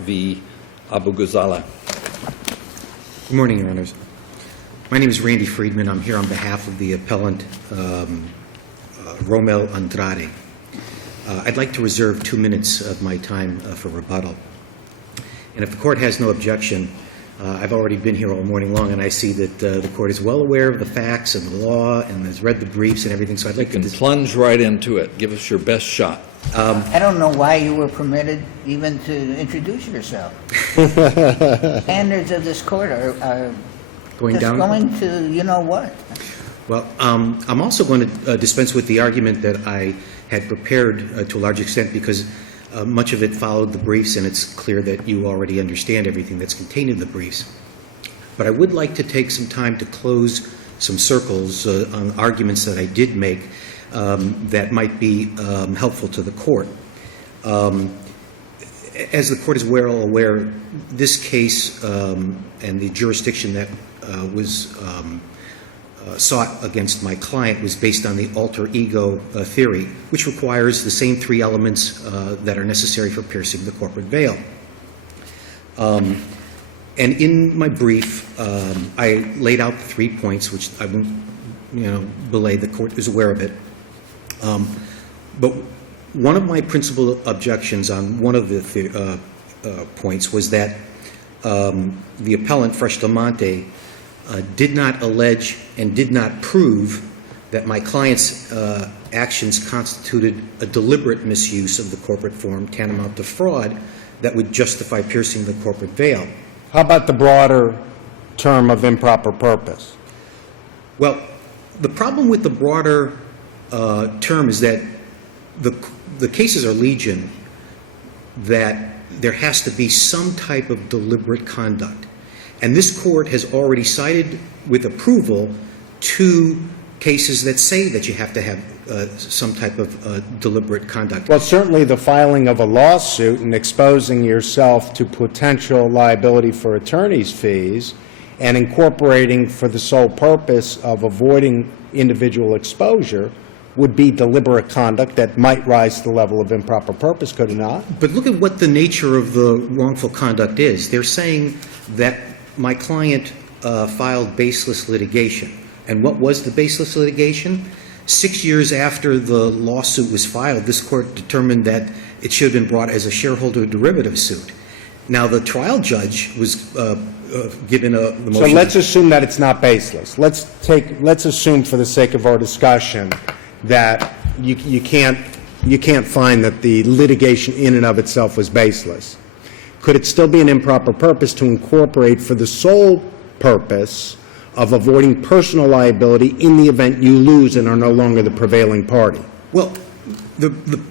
v. Abu-Ghazaleh. Good morning, Your Honors. My name is Randy Friedman. I'm here on behalf of the appellant, Rommel Andrade. I'd like to reserve 2 minutes of my time for rebuttal. And if the Court has no objection, I've already been here all morning long, and I see that the Court is well aware of the facts and the law and has read the briefs and everything, so I'd like to plunge right into it. Give us your best shot. I don't know why you were permitted even to introduce yourself. Standards of this Court are going just down. going to you-know-what. Well, I'm also going to dispense with the argument that I had prepared to a large extent because much of it followed the briefs, and it's clear that you already understand everything that's contained in the briefs. But I would like to take some time to close some circles on arguments that I did make that might be helpful to the Court. As the Court is well aware, this case and the jurisdiction that was sought against my client was based on the alter ego theory, which requires the same 3 elements that are necessary for piercing the corporate veil. And in my brief, I laid out 3 points, which I won't, belay. The Court is aware of it. But one of my principal objections on one of the points was that the appellant, Fresh Del Monte, did not allege and did not prove that my client's actions constituted a deliberate misuse of the corporate form tantamount to fraud that would justify piercing the corporate veil. How about the broader term of improper purpose? Well, the problem with the broader term is that the cases are legion that there has to be some type of deliberate conduct. And this Court has already cited with approval 2 cases that say that you have to have some type of deliberate conduct. Well, certainly the filing of a lawsuit and exposing yourself to potential liability for attorney's fees and incorporating for the sole purpose of avoiding individual exposure would be deliberate conduct that might rise to the level of improper purpose, could it not? But look at what the nature of the wrongful conduct is. They're saying that my client filed baseless litigation. And what was the baseless litigation? 6 years after the lawsuit was filed, this Court determined that it should have been brought as a shareholder derivative suit. Now, the trial judge was given the motion. So let's assume that it's not baseless. Let's assume for the sake of our discussion that you can't find that the litigation in and of itself was baseless. Could it still be an improper purpose to incorporate for the sole purpose of avoiding personal liability in the event you lose and are no longer the prevailing party? Well,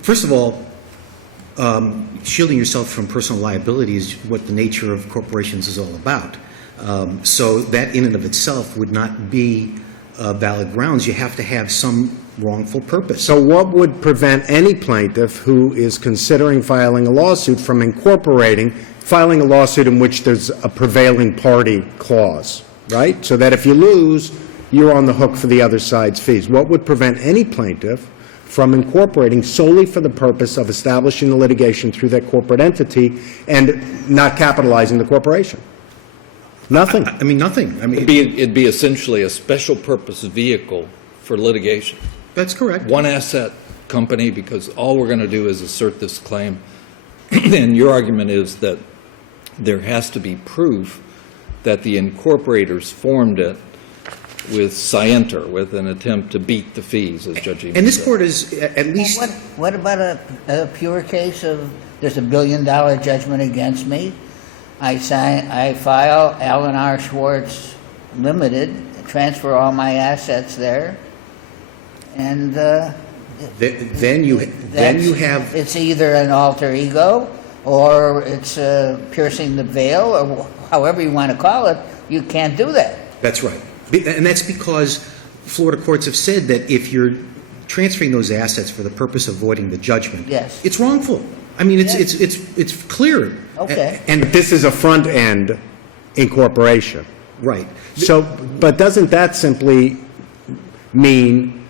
first of all, shielding yourself from personal liability is what the nature of corporations is all about. So that in and of itself would not be valid grounds. You have to have some wrongful purpose. So what would prevent any plaintiff who is considering filing a lawsuit from filing a lawsuit in which there's a prevailing party clause, right? So that if you lose, you're on the hook for the other side's fees. What would prevent any plaintiff from incorporating solely for the purpose of establishing the litigation through that corporate entity and not capitalizing the corporation? Nothing. I mean, nothing. I mean, It'd be essentially a special purpose vehicle for litigation. That's correct. One asset company, because all we're going to do is assert this claim. And your argument is that there has to be proof that the incorporators formed it with scienter, with an attempt to beat the fees, as Judge Eames And this said. Court is at least... What about a pure case of there's $1 billion judgment against me? I file Allen R. Schwartz Limited, transfer all my assets there, and then you have... It's either an alter ego or it's piercing the veil, or however you want to call it. You can't do that. That's right. And that's because Florida courts have said that if you're transferring those assets for the purpose of avoiding the judgment, yes, it's wrongful. I mean, it's clear. Okay. And this is a front-end incorporation. Right. So, but doesn't that simply mean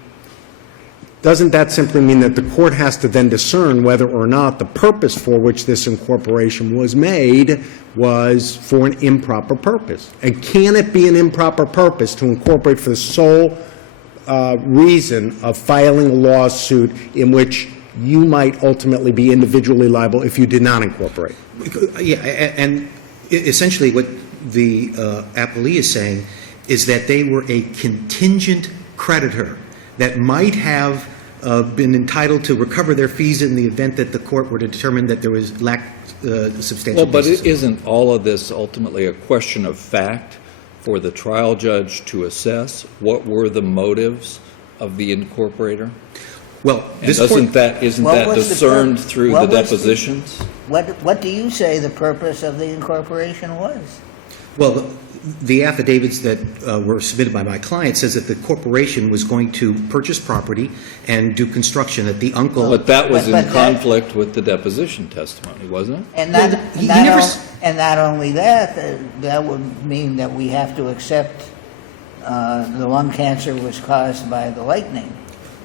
doesn't that simply mean that the court has to then discern whether or not the purpose for which this incorporation was made was for an improper purpose? And can it be an improper purpose to incorporate for the sole reason of filing a lawsuit in which you might ultimately be individually liable if you did not incorporate? Yeah, and essentially what the appellee is saying is that they were a contingent creditor that might have been entitled to recover their fees in the event that the court were to determine that there was substantial Well, but basis. isn't all of this ultimately a question of fact for the trial judge to assess? What were the motives of the incorporator? Well, And this isn't court, that discerned through the depositions? What do you say the purpose of the incorporation was? well, the affidavits that were submitted by my client says that the corporation was going to purchase property and do construction, that the uncle. But that was But in that- conflict with the deposition testimony, wasn't it? And Well, not, he not never on- s- and not only that, that would mean that we have to accept the lung cancer was caused by the lightning,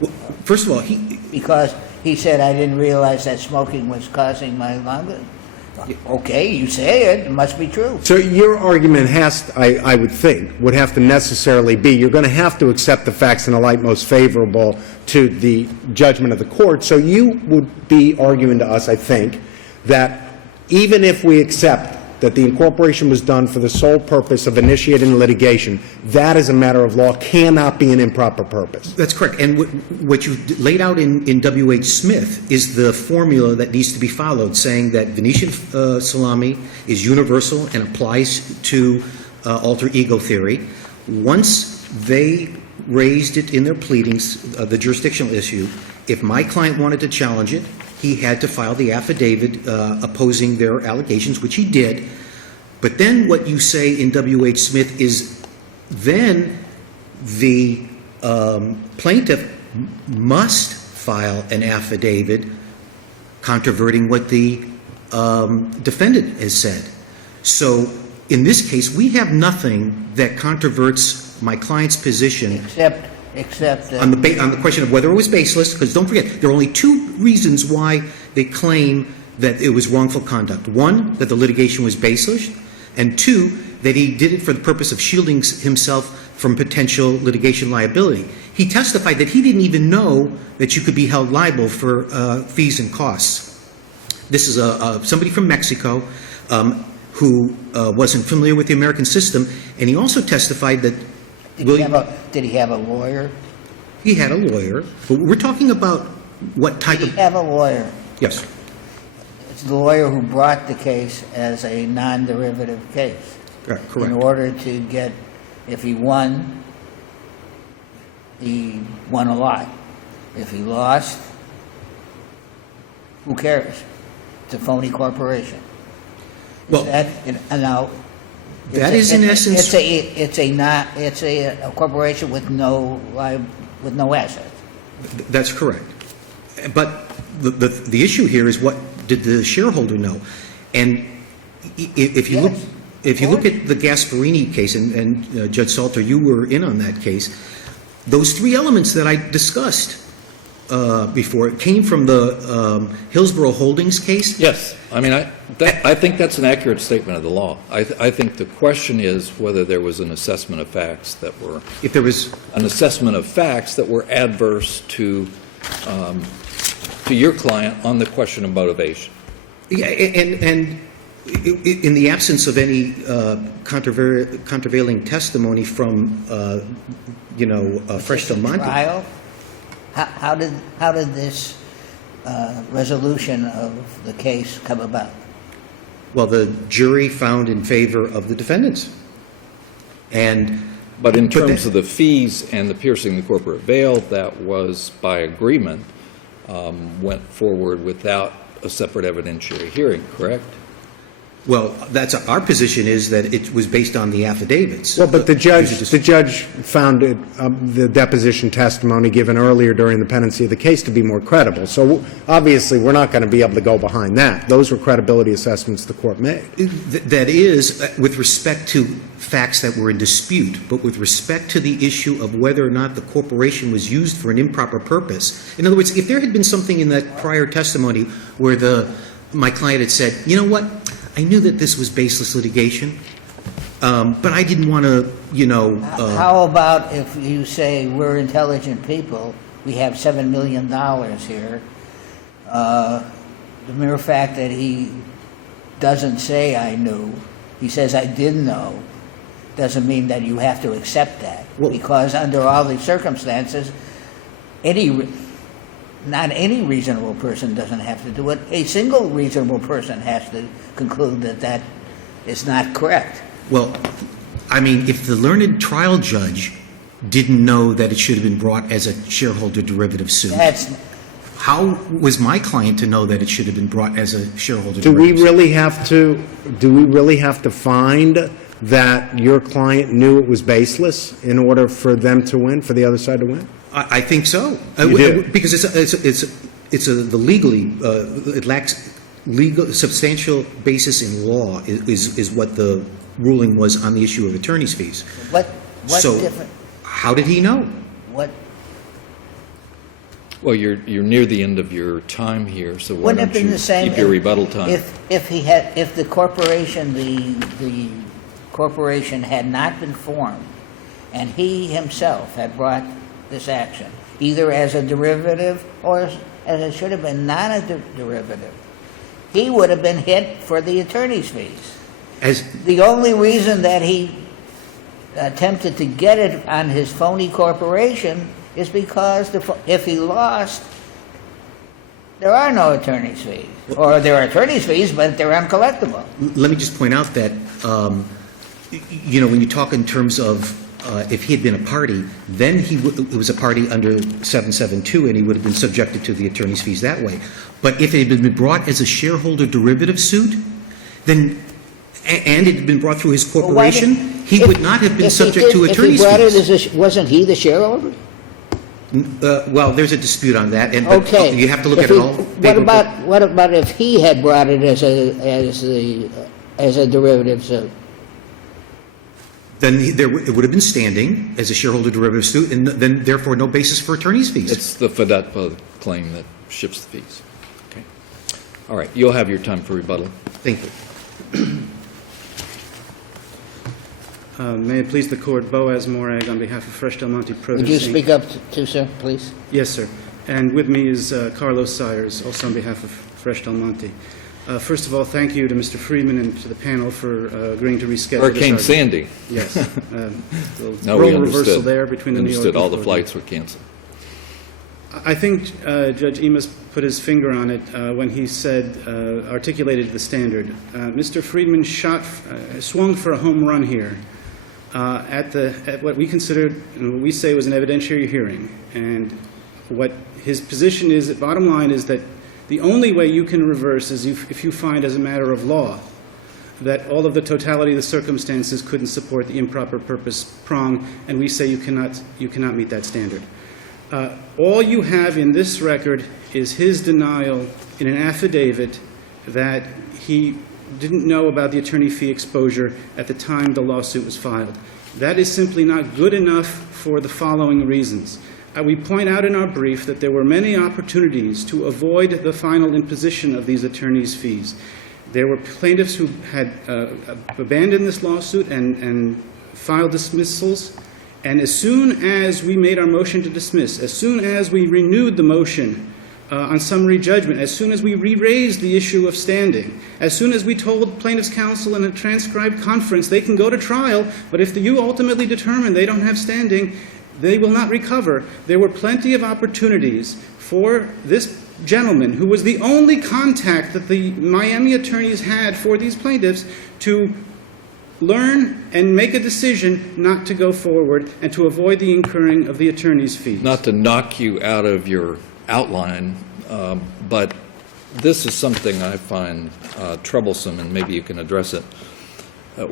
Well, first of all, he, because he said, I didn't realize that smoking was causing my lung. Okay, you say it must be true. So your argument has, I would think, would have to necessarily be, you're going to have to accept the facts in the light most favorable to the judgment of the court. So you would be arguing to us, I think, that even if we accept that the incorporation was done for the sole purpose of initiating litigation, that as a matter of law cannot be an improper purpose. that's correct. And what you laid out in W.H. Smith is the formula that needs to be followed, saying that Venetian salami is universal and applies to alter ego theory. Once they raised it in their pleadings, the jurisdictional issue, if my client wanted to challenge it, he had to file the affidavit opposing their allegations, which he did. But then what you say in W.H. Smith is then the plaintiff must file an affidavit controverting what the defendant has said. So in this case, we have nothing that controverts my client's position Except on the question of whether it was baseless, because don't forget, there are only two reasons why they claim that it was wrongful conduct. One, that the litigation was baseless, and two, that he did it for the purpose of shielding himself from potential litigation liability. He testified that he didn't even know that you could be held liable for fees and costs. This is somebody from Mexico who wasn't familiar with the American system, and he also testified that did he have a lawyer? he had a lawyer, but we're talking about what type Did he of... have a lawyer? Yes, It's the lawyer who brought the case as a non-derivative case. correct. In order to get, if he won a lot. If he lost, who cares? It's a phony corporation. Well, That, and now. That is in essence- It's a corporation with no assets. that's correct. But the issue here is, what did the shareholder know? And if you look... Yes, If you of look at the Gasparini case, and Judge Salter, you were in on that case, those three elements that I discussed before came from the Hillsborough Holdings case. Yes. I mean, I think that's an accurate statement of the law. I think the question is whether there was an assessment of facts that were If there was, adverse to your client on the question of motivation. yeah, and in the absence of any countervailing testimony from, Fresh Del Monte. Trial? How did this resolution of the case come about? Well, the jury found in favor of the defendants. But in terms of the fees and the piercing the corporate veil, that was by agreement, went forward without a separate evidentiary hearing, correct? Well, that's, our position is that it was based on the affidavits. Well, but the judge found it, the deposition testimony given earlier during the pendency of the case to be more credible. So obviously, we're not going to be able to go behind that. Those were credibility assessments the court made. That is, with respect to facts that were in dispute, but with respect to the issue of whether or not the corporation was used for an improper purpose. In other words, if there had been something in that prior testimony where my client had said, you know what, I knew that this was baseless litigation, but I didn't want to, How about if you say we're intelligent people, we have $7 million here, the mere fact that he doesn't say I knew, he says I didn't know, doesn't mean that you have to accept that. Well, because under all these circumstances, not any reasonable person doesn't have to do it. A single reasonable person has to conclude that that is not correct. Well, I mean, if the learned trial judge didn't know that it should have been brought as a shareholder derivative suit, how was my client to know that it should have been brought as a shareholder Do derivative suit? we really have to find that your client knew it was baseless in order for them to win, for the other side to win? I think so. You do? Because the legally, it lacks legal, substantial basis in law is what the ruling was on the issue of attorney's fees. What So, different? how did he know? What? Well, you're near the end of your time here, so why Wouldn't it don't have been you the same keep your rebuttal time? If the corporation, the corporation had not been formed, and he himself had brought this action, either as a derivative or as it should have been not a derivative, he would have been hit for the attorney's fees. The only reason that he attempted to get it on his phony corporation is because if he lost, there are no attorney's fees. Or there are attorney's fees, but they're uncollectible. Let me just point out that, when you talk in terms of if he had been a party, then it was a party under 772, and he would have been subjected to the attorney's fees that way. But if it had been brought as a shareholder derivative suit, then, and it had been brought through his corporation, he would not have been subject to attorney's fees. Wasn't he the shareholder? Well, there's a dispute on that, and Okay. you have to look at it all. What about if he had brought it as a derivative suit? Then it would have been standing as a shareholder derivative suit, and then therefore no basis for attorney's fees. It's the FDETPA claim that shifts the fees. Okay. All right, you'll have your time for rebuttal. Thank you. May it please the Court, Boaz Morag on behalf of Fresh Del Monte Produce. Would you Inc. speak up too, sir, please? Yes, sir. And with me is Carlos Siders, also on behalf of Fresh Del Monte. First of all, thank you to Mr. Friedman and to the panel for agreeing to reschedule Hurricane this Sandy. Yes. No, we role reversal understood. there between the New York Understood. All and the Florida. flights were canceled. I think Judge Emas put his finger on it when he said, articulated the standard. Mr. Friedman swung for a home run here at what we considered and what we say was an evidentiary hearing. And what his position is, the bottom line is that the only way you can reverse is if you find as a matter of law that all of the totality of the circumstances couldn't support the improper purpose prong, and we say you cannot meet that standard. All you have in this record is his denial in an affidavit that he didn't know about the attorney fee exposure at the time the lawsuit was filed. That is simply not good enough for the following reasons. We point out in our brief that there were many opportunities to avoid the final imposition of these attorneys' fees. There were plaintiffs who had abandoned this lawsuit and filed dismissals, and as soon as we made our motion to dismiss, as soon as we renewed the motion on summary judgment, as soon as we re-raised the issue of standing, as soon as we told plaintiffs' counsel in a transcribed conference they can go to trial, but if you ultimately determine they don't have standing, they will not recover. There were plenty of opportunities for this gentleman, who was the only contact that the Miami attorneys had for these plaintiffs, to learn and make a decision not to go forward and to avoid the incurring of the attorney's fees. Not to knock you out of your outline, but this is something I find troublesome, and maybe you can address it.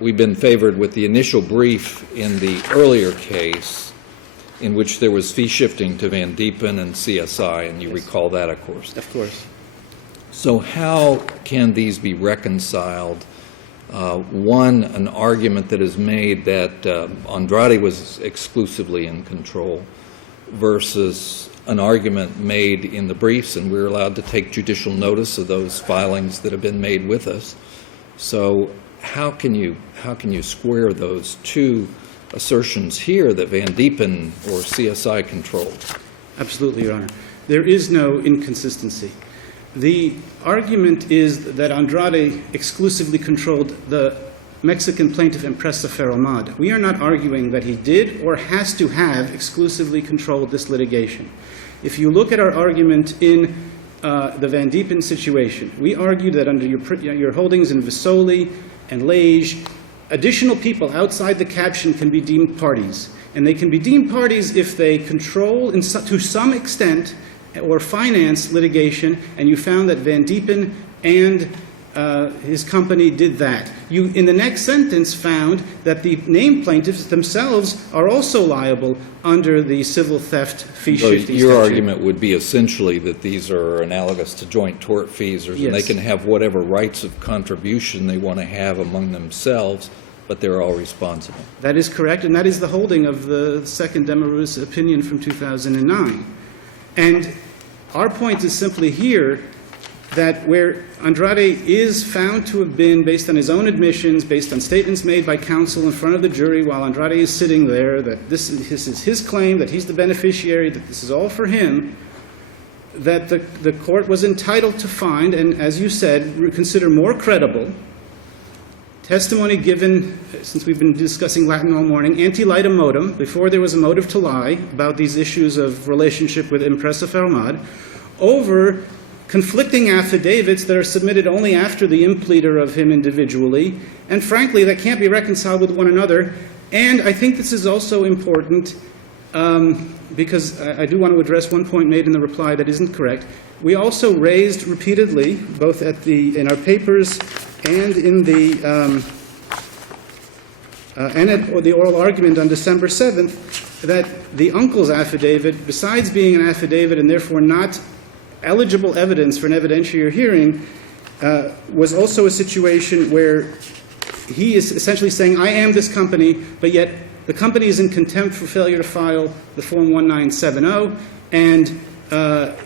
We've been favored with the initial brief in the earlier case in which there was fee shifting to Van Diepen and CSI, and you recall that, of course. Of course. So how can these be reconciled? One, an argument that is made that Andrade was exclusively in control versus an argument made in the briefs, and we're allowed to take judicial notice of those filings that have been made with us. So how can you square those two assertions here that Van Diepen or CSI controlled? Absolutely, Your Honor. There is no inconsistency. The argument is that Andrade exclusively controlled the Mexican plaintiff Impresa Almada. We are not arguing that he did or has to have exclusively controlled this litigation. If you look at our argument in the Van Diepen situation, we argue that under your holdings in Visoli and Lage, additional people outside the caption can be deemed parties. And they can be deemed parties if they control, to some extent, or finance litigation, and you found that Van Diepen and his company did that. You, in the next sentence, found that the named plaintiffs themselves are also liable under the civil theft fee shifting Your statute. argument would be essentially that these are analogous to joint tort feasors, and they Yes. can have whatever rights of contribution they want to have among themselves, but they're all responsible. That is correct, and that is the holding of the second Demarus opinion from 2009. And our point is simply here that where Andrade is found to have been, based on his own admissions, based on statements made by counsel in front of the jury while Andrade is sitting there, that this is his claim, that he's the beneficiary, that this is all for him, that the court was entitled to find, and as you said, consider more credible, testimony given, since we've been discussing Latin all morning, ante litem modem, before there was a motive to lie about these issues of relationship with Impresa Almada, over conflicting affidavits that are submitted only after the impleader of him individually, and frankly, that can't be reconciled with one another. And I think this is also important because I do want to address one point made in the reply that isn't correct. We also raised repeatedly, both in our papers and in the at the oral argument on December 7th, that the uncle's affidavit, besides being an affidavit and therefore not eligible evidence for an evidentiary hearing, was also a situation where he is essentially saying, I am this company, but yet the company is in contempt for failure to file the Form 1970, and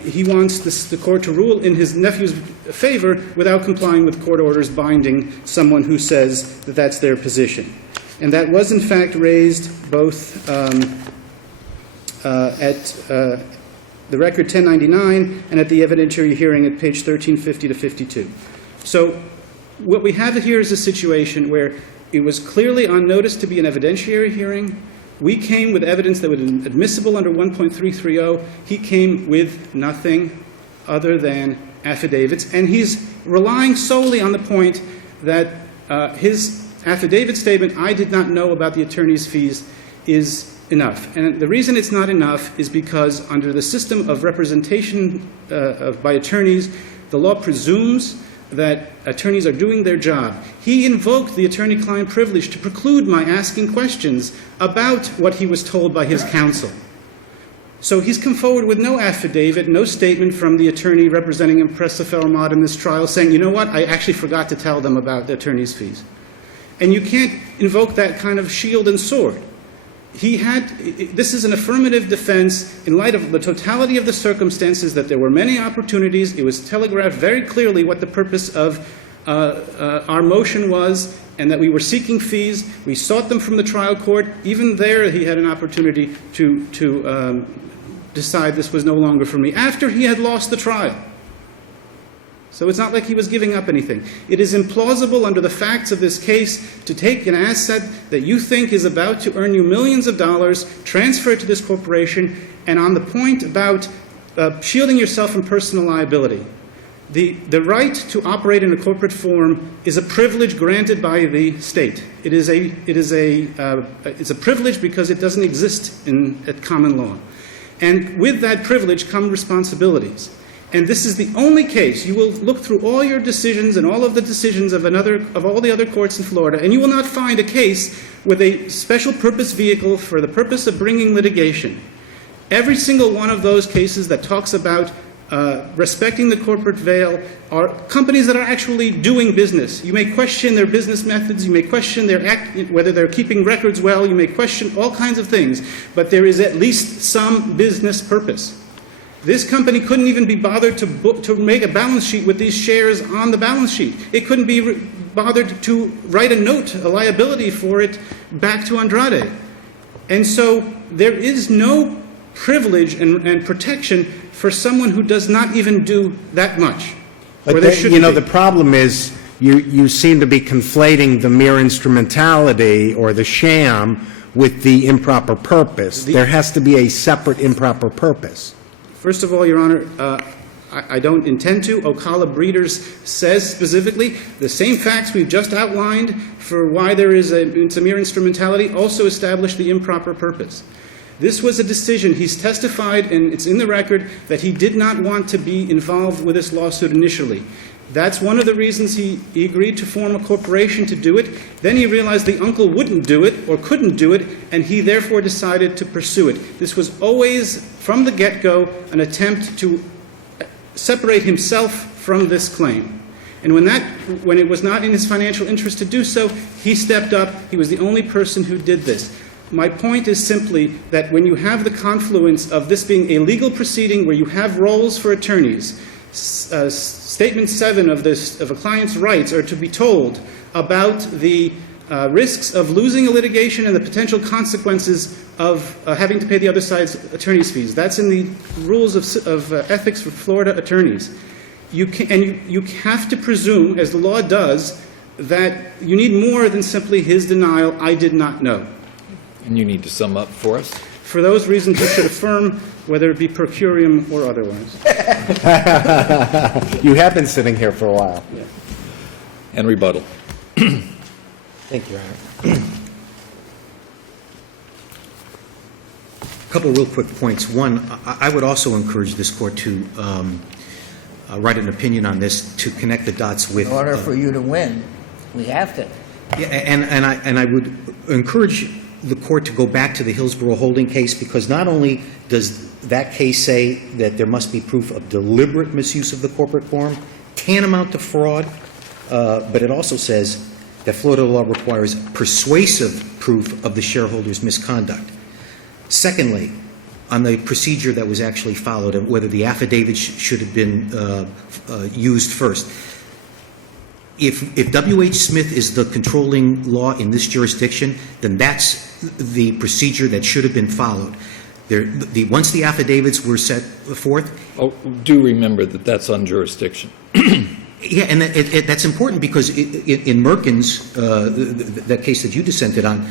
he wants the court to rule in his nephew's favor without complying with court orders binding someone who says that that's their position. And that was, in fact, raised both at the record 1099 and at the evidentiary hearing at page 1350 to 52. So what we have here is a situation where it was clearly on notice to be an evidentiary hearing. We came with evidence that was admissible under 1.330. He came with nothing other than affidavits. And he's relying solely on the point that his affidavit statement, I did not know about the attorney's fees, is enough. And the reason it's not enough is because under the system of representation by attorneys, the law presumes that attorneys are doing their job. He invoked the attorney-client privilege to preclude my asking questions about what he was told by his counsel. So he's come forward with no affidavit, no statement from the attorney representing Impresa Almada in this trial saying, you know what, I actually forgot to tell them about the attorney's fees. And you can't invoke that kind of shield and sword. This is an affirmative defense in light of the totality of the circumstances, that there were many opportunities. It was telegraphed very clearly what the purpose of our motion was, and that we were seeking fees. We sought them from the trial court. Even there, he had an opportunity to decide this was no longer for me, after he had lost the trial. So it's not like he was giving up anything. It is implausible under the facts of this case to take an asset that you think is about to earn you millions of dollars, transfer it to this corporation, and on the point about shielding yourself from personal liability. The right to operate in a corporate form is a privilege granted by the state. It's a privilege because it doesn't exist at common law. And with that privilege come responsibilities. And this is the only case. You will look through all your decisions and all of the decisions of all the other courts in Florida, and you will not find a case with a special purpose vehicle for the purpose of bringing litigation. Every single one of those cases that talks about respecting the corporate veil are companies that are actually doing business. You may question their business methods, you may question whether they're keeping records well, you may question all kinds of things, but there is at least some business purpose. This company couldn't even be bothered to make a balance sheet with these shares on the balance sheet. It couldn't be bothered to write a note, a liability for it, back to Andrade. And so there is no privilege and protection for someone who does not even do that much. But the problem is you seem to be conflating the mere instrumentality or the sham with the improper purpose. There has to be a separate improper purpose. First of all, Your Honor, I don't intend to. Ocala Breeders says specifically the same facts we've just outlined for why it's a mere instrumentality also establish the improper purpose. This was a decision. He's testified, and it's in the record, that he did not want to be involved with this lawsuit initially. That's one of the reasons he agreed to form a corporation to do it. Then he realized the uncle wouldn't do it or couldn't do it, and he therefore decided to pursue it. This was always, from the get-go, an attempt to separate himself from this claim. And when it was not in his financial interest to do so, he stepped up. He was the only person who did this. My point is simply that when you have the confluence of this being a legal proceeding where you have roles for attorneys, Statement 7 of a client's rights are to be told about the risks of losing a litigation and the potential consequences of having to pay the other side's attorney's fees. That's in the rules of ethics for Florida attorneys. You have to presume, as the law does, that you need more than simply his denial, I did not know. And you need to sum up for us. For those reasons, you should affirm, whether it be per curiam or otherwise. You have been sitting here for a while. Yeah. And rebuttal. Thank you, Your Honor. A couple real quick points. One, I would also encourage this court to write an opinion on this to connect the dots with. In order for you to win, we have to. Yeah, and I would encourage the court to go back to the Hillsborough holding case, because not only does that case say that there must be proof of deliberate misuse of the corporate form, tantamount to fraud, but it also says that Florida law requires persuasive proof of the shareholder's misconduct. Secondly, on the procedure that was actually followed and whether the affidavit should have been used first. If W.H. Smith is the controlling law in this jurisdiction, then that's the procedure that should have been followed. Once the affidavits were set forth. Oh, do remember that that's on jurisdiction. Yeah, and that's important because in Merkins, that case that you dissented on,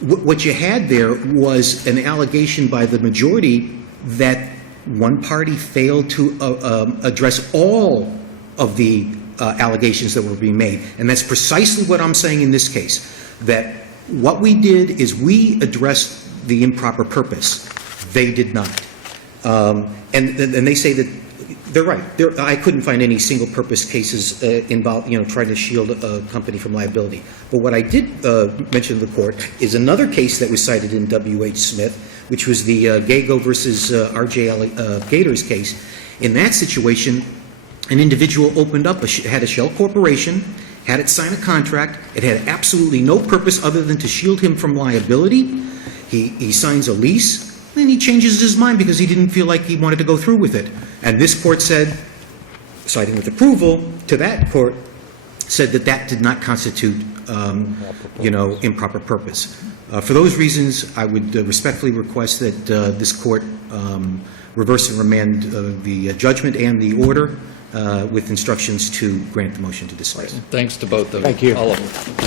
what you had there was an allegation by the majority that one party failed to address all of the allegations that were being made. And that's precisely what I'm saying in this case, that what we did is we addressed the improper purpose. They did not. And they say that they're right. I couldn't find any single-purpose cases involved, trying to shield a company from liability. But what I did mention to the court is another case that was cited in W.H. Smith, which was the Gago versus R.J. Gators case. In that situation, an individual opened up, had a shell corporation, had it sign a contract. It had absolutely no purpose other than to shield him from liability. He signs a lease. Then he changes his mind because he didn't feel like he wanted to go through with it. And this court said, citing with approval to that court, said that that did not constitute, improper purpose. For those reasons, I would respectfully request that this court reverse and remand the judgment and the order with instructions to grant the motion to dismiss. Thanks to both of Thank you. all of them.